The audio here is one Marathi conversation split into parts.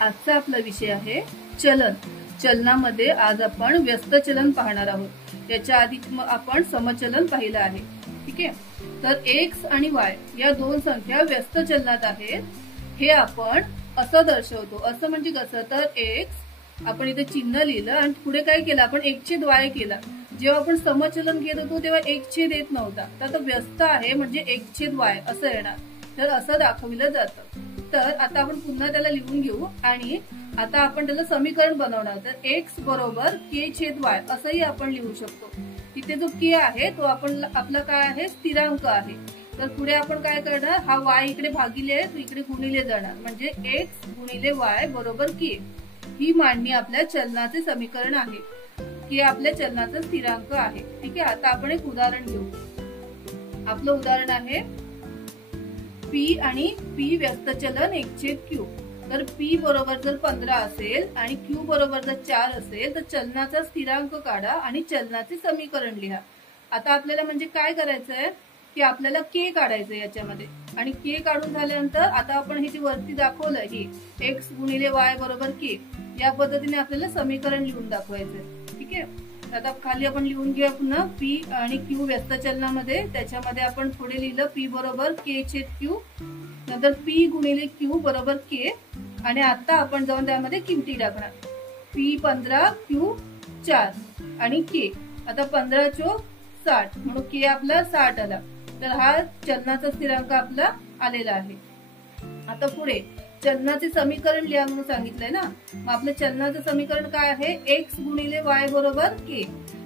आजचा आपला विषय आहे चलन. चलनामध्ये आज आपण व्यस्त चलन पाहणार आहोत. याच्या आधी आपण समचलन पाहिलं आहे. ठीक आहे. तर एक्स आणि वाय या दोन संख्या व्यस्त चलनात आहेत. हे आपण असं दर्शवतो. असं म्हणजे कसं, तर एक्स आपण इथे चिन्ह लिहिलं आणि पुढे काय केलं, आपण एकछेद वाय केला. जेव्हा आपण समचलन घेत होतो तेव्हा एकछेद येत नव्हता, तर तो व्यस्त आहे म्हणजे एकछेद वाय असं येणार. तर असं दाखवलं जातं. तर आता आपण पुन्हा त्याला लिहून घेऊ आणि आता आपण त्याला समीकरण बनवणार. तर एक्स बरोबर के छेद वाय असंही आपण लिहू शकतो. तिथे जो के आहे तो आपण आपला काय आहे, स्थिरांक आहे. तर पुढे आपण काय करणार, हा वाय इकडे भागिले आहे तो इकडे गुणिले जाणार, म्हणजे एक्स गुणिले वाय बरोबर के. ही मांडणी आपल्या चलनाचे समीकरण आहे. के आपल्या चलनाचा स्थिरांक आहे. ठीक आहे. आता आपण एक उदाहरण घेऊ. आपलं उदाहरण आहे पी आणि पी व्यस्त चलन एकछेद क्यू. तर पी बरोबर जर 15 असेल आणि क्यू बरोबर जर 4 असेल तर चलनाचा स्थिरांक काढा आणि चलनाचे समीकरण लिहा. आता आपल्याला म्हणजे काय करायचंय की आपल्याला के काढायचं याच्यामध्ये, आणि के काढून झाल्यानंतर आता आपण हे जे वरती दाखवलं हे एक्स गुणिले वाय बरोबर के, या पद्धतीने आपल्याला समीकरण लिहून दाखवायचंय. ठीक आहे. आता खाली आपण लिहून घेऊया पुन्हा पी आणि क्यू व्यस्त चलनामध्ये. त्याच्यामध्ये आपण पुढे लिहिलं पी बरोबर के छेद क्यू, नंतर पी गुणिले क्यू बरोबर के, आणि आता आपण जाऊन त्यामध्ये किमती टाकणार. पी 15 क्यू 4 आणि के. आता 15 चोक 60 म्हणून के आपला 60 आला. तर हा चलनाचा स्थिरांक आपला आलेला आहे. आता पुढे चलनाचे समीकरण लिहा म्हणून सांगितलंय ना. मग आपलं चलनाचं समीकरण काय आहे, एक्स गुणिले वाय बरोबर के.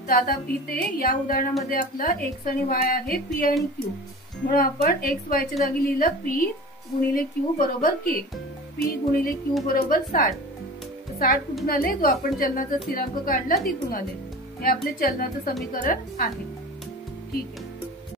तर आता इथे या उदाहरणामध्ये आपला एक्स आणि वाय आहे पी आणि क्यू, म्हणून आपण एक्स वायच्या जागी लिहिलं पी गुणिले क्यू बरोबर के. पी गुणिले क्यू बरोबर 60. 60 कुठून आले, जो आपण चलनाचा स्थिरांक काढला तिथून आले. हे आपले चलनाचं समीकरण आहे. ठीक आहे.